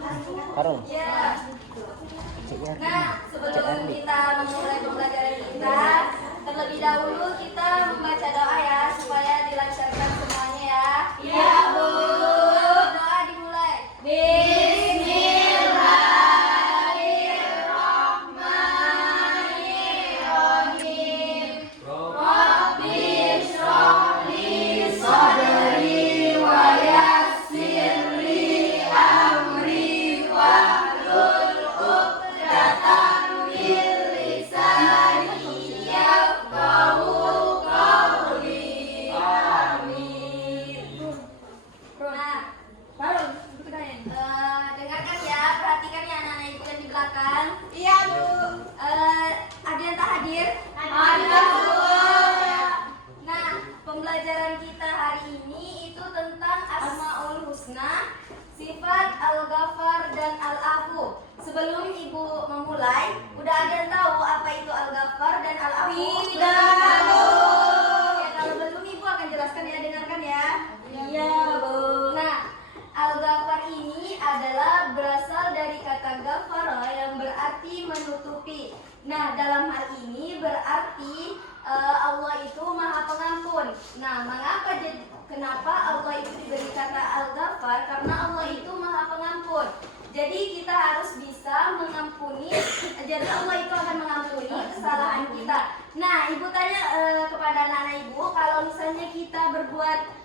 Karung. Ya. Nah, sebelum kita memulai pembelajaran kita, terlebih dahulu kita membaca doa ya supaya dilancarkan semuanya ya. Iya, Bu. Doa dimulai. Bismillahirrahmanirrahim. Rabbi shrah li sadri wa yassir li amri wahlul 'uqdatam min lisani yafqahu qawli. Amin. Nah, dengarkan ya, perhatikan ya anak-anak ibu yang di belakang. Iya, Bu. Ada yang tak hadir? Ada, Bu. Nah, pembelajaran kita hari ini itu tentang Asmaul Husna, sifat Al-Ghaffar dan Al-Afu. Sebelum ibu memulai, udah ada yang tahu apa itu Al-Ghaffar dan Al-Afu? Tidak, Bu. Ya, kalau belum ibu akan jelaskan ya, dengarkan ya. Iya, Bu. Nah, Al-Ghaffar ini adalah berasal dari kata ghafara yang berarti menutupi. Nah, dalam hal ini berarti Allah itu Maha Pengampun. Nah, kenapa Allah itu diberi kata Al-Ghaffar? Karena Allah itu Maha Pengampun. Jadi kita harus bisa mengampuni. Jadi Allah itu akan mengampuni kesalahan kita. Nah, ibu tanya kepada anak-anak ibu, kalau misalnya kita berbuat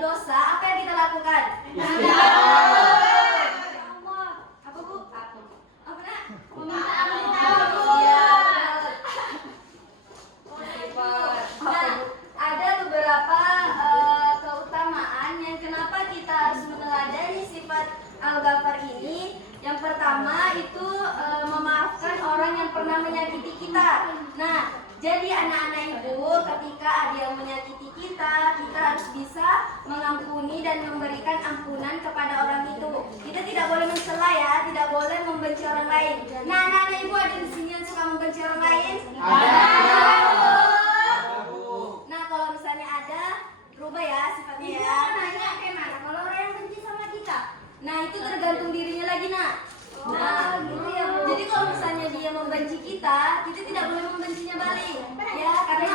dosa, apa yang kita lakukan? Apa, Bu? Apa, Nak? Meminta ampun. Iya. Nah, ada beberapa keutamaan yang kenapa kita harus meneladani sifat Al-Ghaffar ini. Yang pertama itu memaafkan orang yang pernah menyakiti kita. Nah, jadi anak-anak ibu, ketika ada yang menyakiti kita harus bisa mengampuni dan memberikan ampunan kepada orang itu. Kita tidak boleh mencela ya, tidak boleh membenci orang lain. Nah, anak-anak ibu ada di sini yang suka membenci orang lain? Ada. Nah, kalau misalnya ada, rubah ya sifatnya ya. Ibu nanya gimana kalau orang yang benci sama kita? Nah, itu tergantung dirinya lagi, Nak. Nah, gitu ya, Bu. Jadi kalau misalnya dia membenci kita tidak boleh membencinya balik. Ya, karena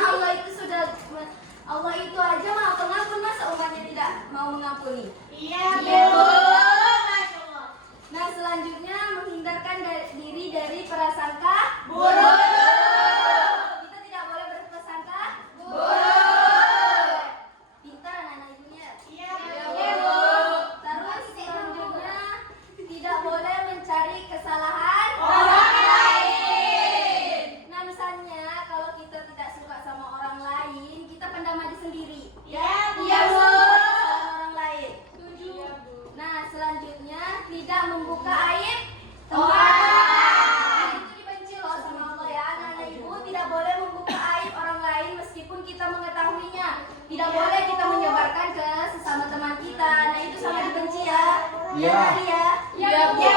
Allah itu aja Maha Pengampun, masa umatnya tidak mau mengampuni? Iya, Bu. Nah, selanjutnya menghindarkan diri dari prasangka buruk. Kita tidak boleh berprasangka buruk. Pintar anak-anak ibunya. Iya, Bu. Terus selanjutnya tidak boleh mencari kesalahan orang lain. Nah, misalnya kalau kita tidak suka sama orang lain, kita pendam aja sendiri. Ya, Bu. Kesalahan orang lain. Nah, selanjutnya tidak membuka aib teman. Itu dibenci loh sama Allah ya, anak-anak ibu. Tidak boleh membuka aib orang lain meskipun kita mengetahuinya. Tidak boleh kita menyebarkan ke sesama teman kita. Nah, itu sama dibenci ya. Iya, ya. Iya, Bu.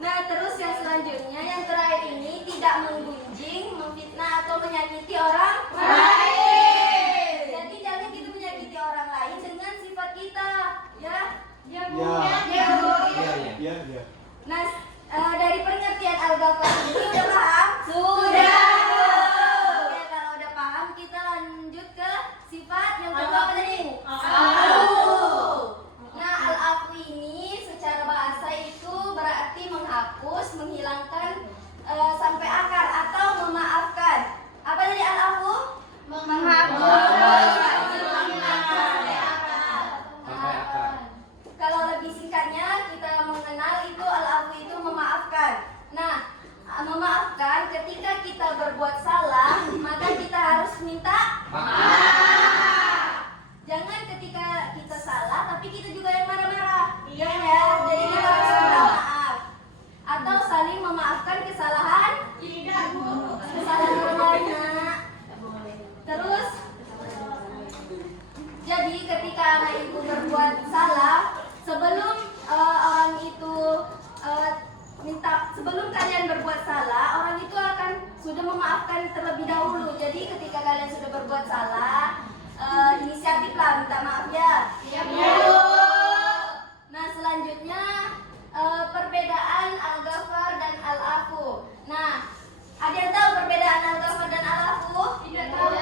Nah, terus yang selanjutnya, yang terakhir ini tidak menggunjing, memfitnah atau menyakiti orang lain. Jadi jangan kita menyakiti orang lain dengan sifat kita, ya. Ya, Bu. Ya, Bu. Iya. Nah, dari pengertian Al-Ghaffar ini udah paham? Sudah. Oke, kalau udah paham kita lanjut ke sifat yang kedua apa tadi? Al-Afu. Nah, Al-Afu ini secara bahasa itu berarti menghapus, menghilangkan sampai akar atau memaafkan. Apa tadi Al-Afu? Menghapus, menghilangkan sampai akar. Kalau lebih singkatnya kita mengenal itu Al-Afu itu memaafkan. Nah, memaafkan ketika kita berbuat salah, maka kita harus minta maaf. Jangan ketika kita salah tapi kita juga yang marah-marah. Iya ya. Jadi kita harus minta maaf. Atau saling memaafkan kesalahan. Tidak, Bu. Kesalahan orang lain. Nak. Terus jadi ketika anak ibu berbuat salah, sebelum orang itu sebelum kalian berbuat salah, orang itu akan sudah memaafkan terlebih dahulu. Jadi ketika kalian sudah berbuat salah, inisiatif lah minta maaf ya. Iya, Bu. Nah, selanjutnya selanjutnya perbedaan Al-Ghafar dan Al-Afu. Nah, ada yang tahu perbedaan Al-Ghafar dan Al-Afu? Tidak tahu.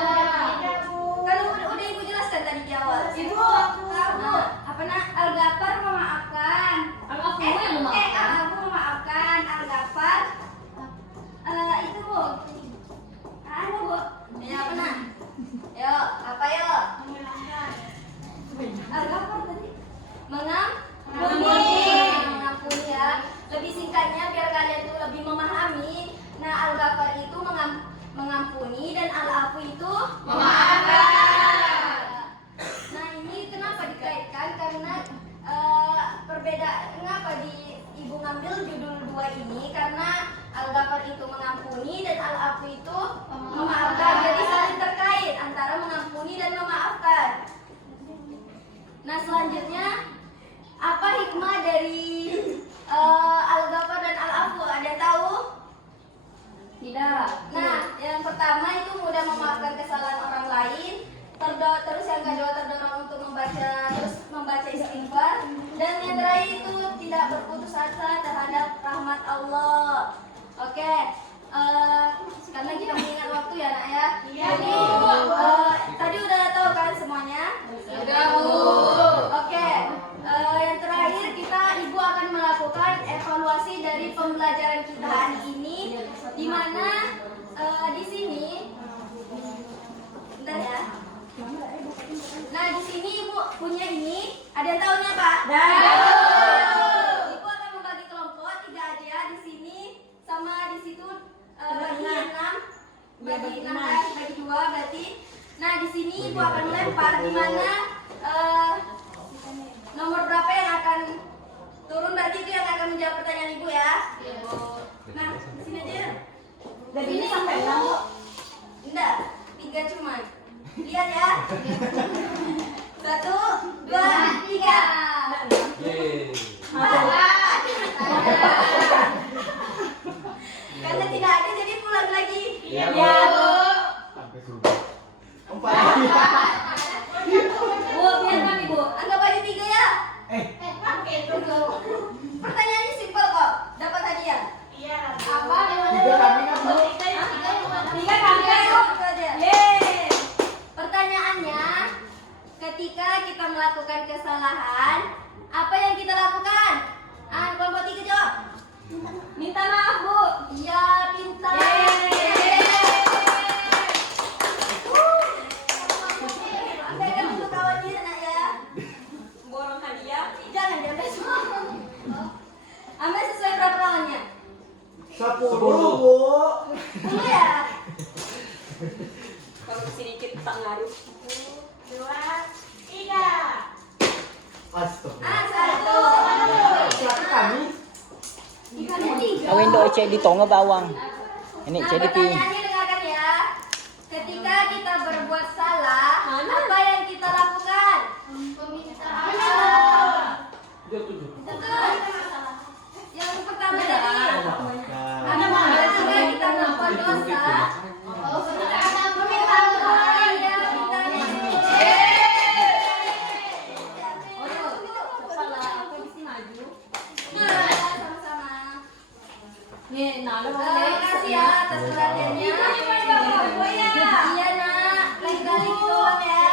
Kan udah Ibu jelaskan tadi di awal. Ibu tahu. Apa Al-Ghafar memaafkan. Al-Afu yang memaafkan. Al-Afu memaafkan. Al-Ghafar itu Bu. Apa Bu? Ya apa nak? Yo, apa yo? Al-Ghafar tadi mengampuni ya. Lebih singkatnya biar kalian tuh lebih memahami. Nah, Al-Ghafar itu mengampuni dan Al-Afu itu memaafkan. Nah, ini kenapa dikaitkan? Karena perbedaan kenapa Ibu ngambil judul dua ini karena Al-Ghafar itu mengampuni dan Al-Afu itu memaafkan. Jadi saling terkait antara mengampuni dan memaafkan. Nah, selanjutnya apa hikmah dari Al-Ghafar dan Al-Afu? Ada yang tahu? Tidak. Nah, yang pertama itu mudah memaafkan kesalahan orang lain. Terus yang kedua terdorong untuk membaca istighfar. Dan yang terakhir itu tidak berputus asa terhadap rahmat Allah. Oke. Karena kita mengingat waktu ya nak ya. Iya. Jadi tadi udah tahu kan semuanya? Sudah Bu. Oke. Yang terakhir Ibu akan melakukan evaluasi dari pembelajaran kita hari ini, di mana di sini, bentar ya. Nah di sini Ibu punya ini, ada yang tahunya Pak? Ibu akan membagi kelompok 3 aja di sini, sama di situ bagi 6, bagi 2 berarti. Nah di sini Ibu akan melempar, di mana nomor berapa yang akan turun berarti itu yang akan menjawab pertanyaan Ibu ya. Nah di sini aja. Dari ini sampai 6 Bu? Enggak, 3 cuma. Lihat ya. 1, 2, 3. Karena tidak ada jadi pulang lagi. Iya Bu. Sampai sudah. Bu, biar kami Bu. Anggap aja 3 ya. Pertanyaannya simpel kok. Dapat hadiah. Iya. Apa? 3 kami kan Bu. 3 kami kan Bu. Yeay. Pertanyaannya, ketika kita melakukan kesalahan, apa yang kita lakukan? Kelompok 3 jawab. Minta maaf Bu. Iya, pintar. Ambilkan untuk kawannya nak ya. Borong hadiah. Jangan diambil semua. Ambil sesuai berapa kawannya? 10 Bu. 10 ya? Kalau sedikit tak ngaruh. 1, 2, 3. Astaga. 1. Satu kami. Awin do cek di tonga bawang. Ini Nah, cek di pi. pertanyaannya dengarkan ya. Ketika kita berbuat salah, apa yang kita lakukan? Betul. Yang pertama tadi. Ketika kita melakukan dosa, meminta maaf ya, minta sama-sama. Terima kasih ya atas perhatiannya. Iya nak, lain kali kita ulang ya.